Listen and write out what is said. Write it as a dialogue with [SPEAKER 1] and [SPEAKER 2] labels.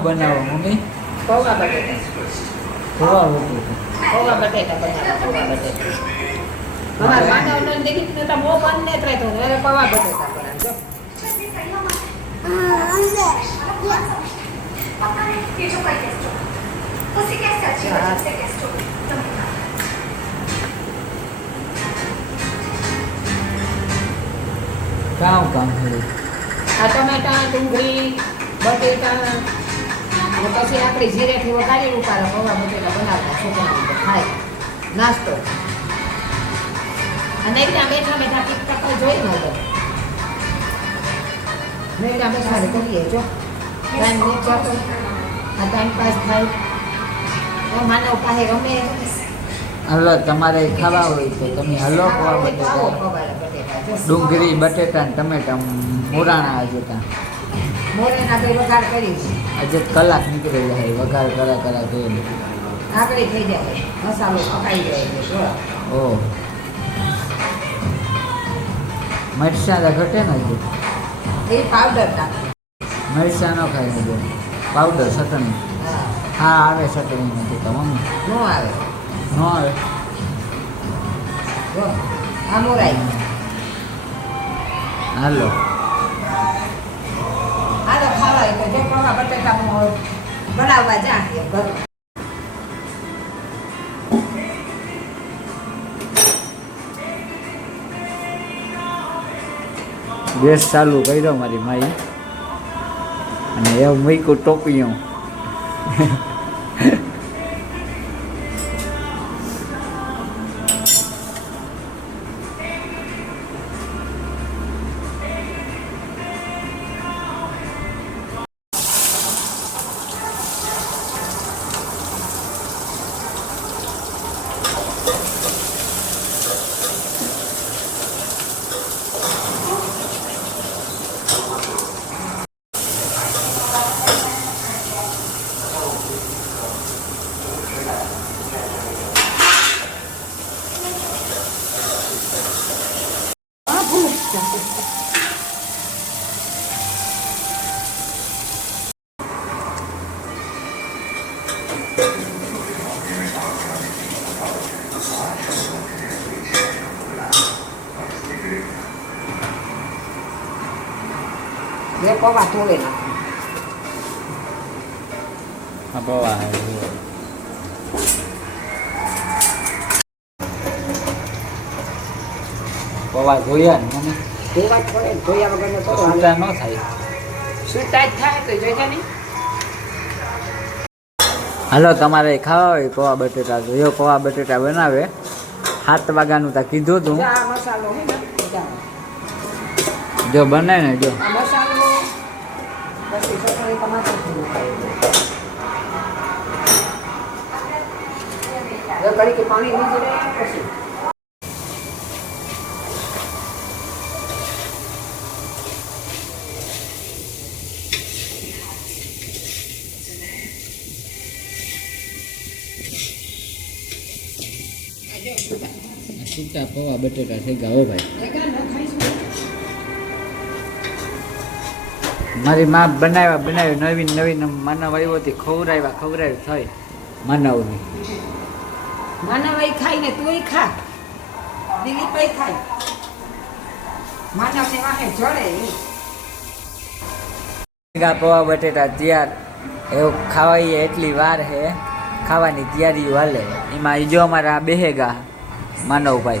[SPEAKER 1] બનાવો મમ્મી?
[SPEAKER 2] પૌવા બટેટા.
[SPEAKER 1] પૌવા બટેટા
[SPEAKER 2] પૌવા બટેટા બનાવો પૌવા બટેટા. અમાર માંડવનો દેખી ને તો બહુ બંધ ને ત્રે તો હવે પૌવા બટેટા બનાવજો
[SPEAKER 1] કામ કામ કર્યું
[SPEAKER 2] આ ટમેટા ડુંગળી બટેટા અને પછી આપણે જીરેથી વઘારી ઉપાડો પૌવા બટેટા બનાવતા છોકરા માટે ખાય. નાસ્તો. અને ત્યાં બેઠા બેઠા ટીકતા કોઈ જોઈ ન લો મેળા બેઠા કરીએ જો. ટાઈમ નહીં જતો આ ટાઈમ પાસ થાય. માનવ પાસે રમે.
[SPEAKER 1] હલો તમારે ખાવા હોય તો તમે હલો ખોવા બટેટા. ડુંગળી બટેટા ને ટમેટા મોરાણા આજે ત્યાં. આજે કલાક નીકળી જાય વઘાર કરા કરા કરીને
[SPEAKER 2] કાકડી થઈ જાય મસાલો પકાઈ જાય
[SPEAKER 1] ઓ. મરચાં ઘટે ને
[SPEAKER 2] એ પાવડર
[SPEAKER 1] મરચાં ન ખાય ને પાવડર ચટણી.
[SPEAKER 2] હા.
[SPEAKER 1] આવે ચટણી નથી તો મમ્મી.
[SPEAKER 2] નો આવે.
[SPEAKER 1] ન આવે.
[SPEAKER 2] આ મોરાઈ.
[SPEAKER 1] હાલો.
[SPEAKER 2] બનાવવા જાય ઘર
[SPEAKER 1] ગેસ ચાલુ કર્યો મારી માઈ. અને એવું મૂક્યું ટોપિયું
[SPEAKER 2] જે પૌવા ધોવે નાખ
[SPEAKER 1] હા પૌવા પૌવા જોયા ને મને
[SPEAKER 2] ધોવા જ પડે ને, ધોયા વગરનો થોડો હાલે.
[SPEAKER 1] છૂટા ન થાય
[SPEAKER 2] છૂટા જ થાય તો જોઈજે નહીં
[SPEAKER 1] હાલો તમારે ખાવા હોય પૌવા બટેટા તો. જો પૌવા બટેટા બનાવે. સાત વાગ્યાનું તા કીધું તું.
[SPEAKER 2] જા
[SPEAKER 1] બને ને જો.
[SPEAKER 2] પાણી પછી
[SPEAKER 1] પૌવા બટેટા થઈ ગયા. હો ભાઈ. મારી માં બનાવ્યા બનાવ્યું નવીન નવીન માનવ આવ્યો હતી ખવડાવ્યા ખવડાવ્યા થઈ માનવની.
[SPEAKER 2] માનવ ખાય ને તુંય ખા. દિલીપભાઈ ખાય. માનવ ને વાહે જોડે
[SPEAKER 1] પૌવા બટેટા તૈયાર. એવું ખાવાઈએ એટલી વાર હે. ખાવાની તૈયારી હાલે. એમાં જો અમારા બેહેગા માનવભાઈ.